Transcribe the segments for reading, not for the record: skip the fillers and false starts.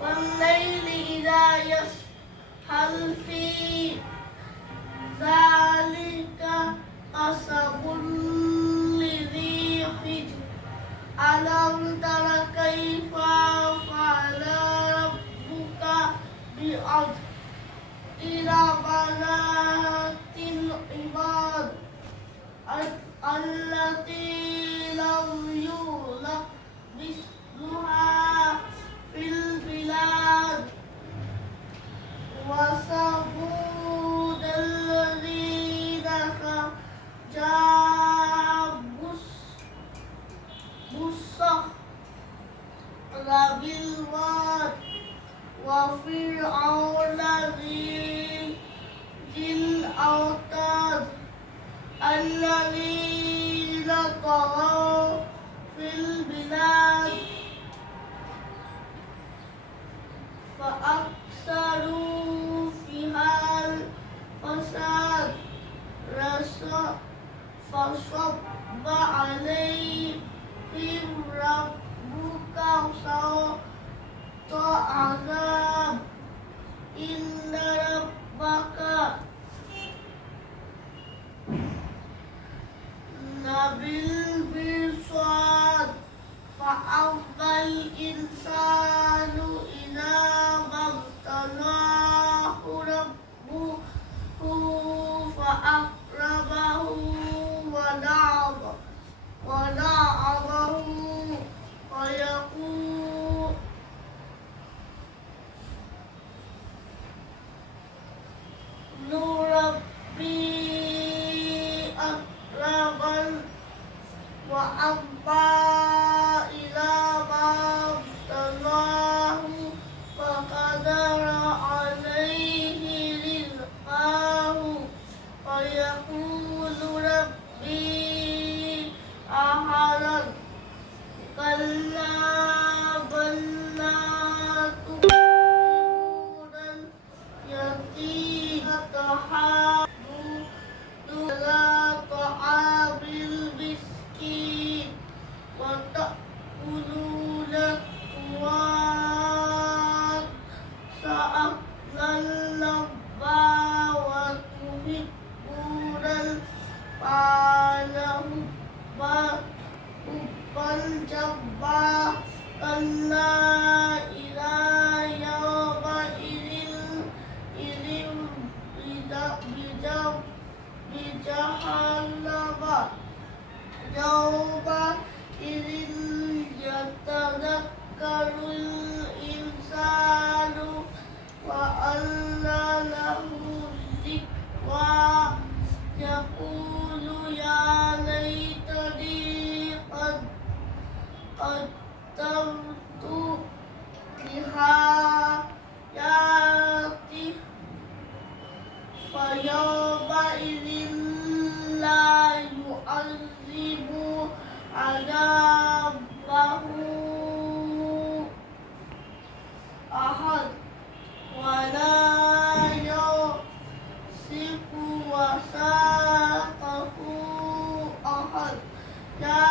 والليل إذا يسر هل في ذلك قسم لذي حجر ألم تر كيف فعل ربك بأرض إرم ذات العماد التي لم يولد مثلها في البلاد وثمود الذين جابوا الصخر بالواد وفرعون ذي الأوتاد الذين طغوا في البلاد فأكثروا فيها الفساد فصب عليهم ربك سوط عذاب إن ربك لبالمرصاد فأما الإنسان إذا ما ابتلاه ربه فأكرمه ونعمه فيقول ربي أكرمن وأما إذا ما ابتلاه فقدر عليه رزقه فيقول ربي أهانن كلا بل لا تكرمون اليتيم وتحاضون على طعام المسكين وتأكلون التراث أكلا لما وتحبون المال حبا جما كلا إذا يومئذ بجهنم يومئذ يتذكر الإنسان وأنى له الذكرى يقول يا ليتني قدمت لحياتي فيومئذ لا يعذب عذابه أحد ولا يوثق وثاقه أحد يا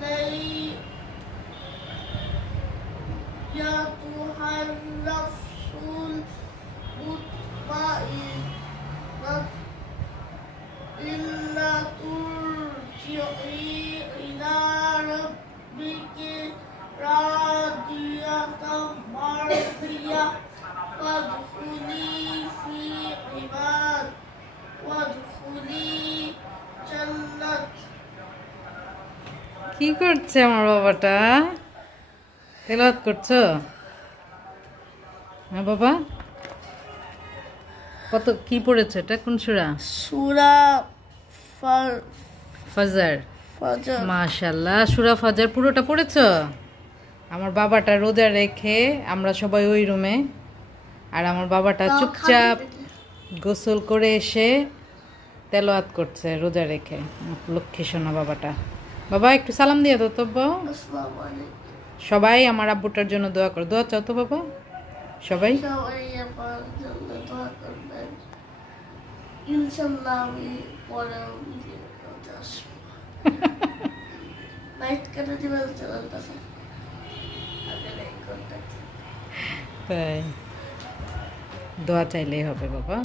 ليتها النفس المطمئنة إلا ترجعي إلى ربك راضية مرضية فادخلي في عباد وادخلي جنة কি করছে আমার বাবাটা? তেলাওয়াত করছো? হ্যাঁ বাবা, কত কি পড়েছে? এটা কোন সূরা? সূরা ফজর। ফজর। মাশাআল্লাহ, সূরা ফজর পুরোটা পড়েছো? আমার বাবাটা রোজা রেখে আমরা সবাই ওই রুমে, আর আমার বাবাটা চুপচাপ গোসল করে এসে তেলাওয়াত করছে রোজা রেখে। লক্ষ্মী সোনা বাবাটা। বাবা একটু সালাম দিয়ে দাও তো। সবাই আমার আব্বুটার জন্য দোয়া করো। দোয়া চাও তো বাবা? সবাই আমার জন্য দোয়া করবেন, ইনশাআল্লাহ আমি পরে লাইট কেটে দিবেন। তাই দোয়া চাইলেই হবে বাবা।